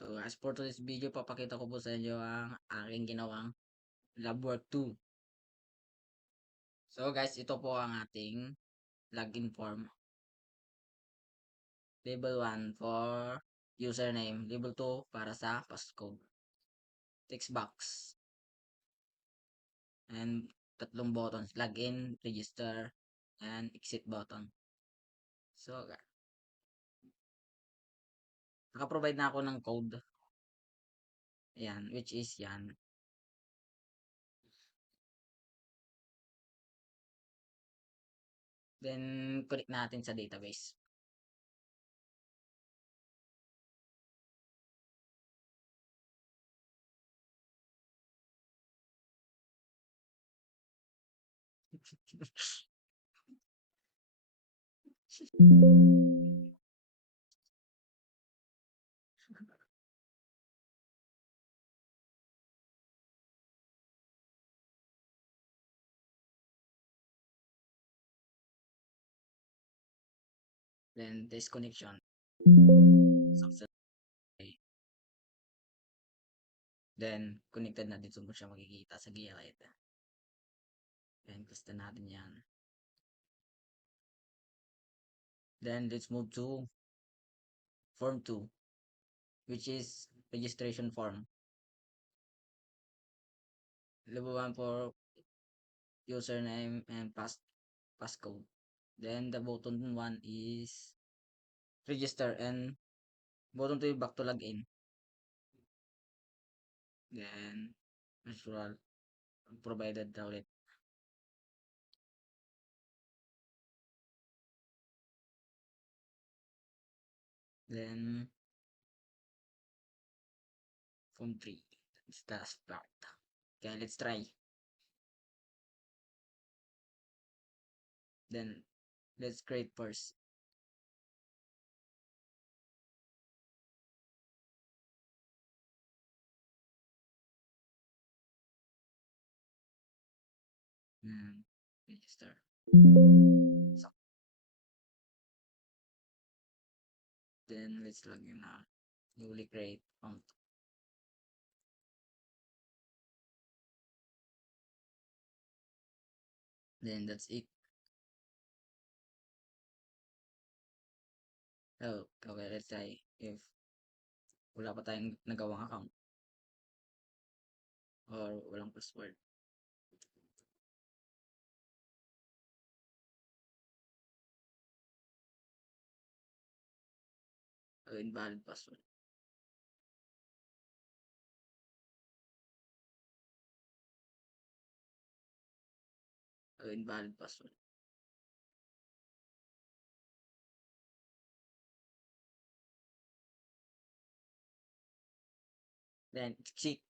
So, as for today's video, papakita ko po sa inyo ang aking ginawang lab work 2. So guys, ito po ang ating login form. Label 1 for username. Label 2 para sa passcode. Text box. And tatlong buttons. Login, register, and exit button. So, naka-provide na ako ng code. Ayan, which is yan. Then, connect natin sa database. Then, disconnection. Success. Then, connected na dito mo siya makikita sa gilid. Then, gusto natin yan. Then, let's move to form 2, which is registration form. Level 1 for username and passcode. Then, the button 1 is register and button 2 back to login. Then, usual provided na ulit. Then, form 3. That's the last part. Okay, let's try. Then, let's create first. And register. So, then, let's log in now. Newly create account. Then, that's it. Oh, okay, let's try if wala pa tayong nagawang account or walang password. Invalid password. Invalid password. Then, check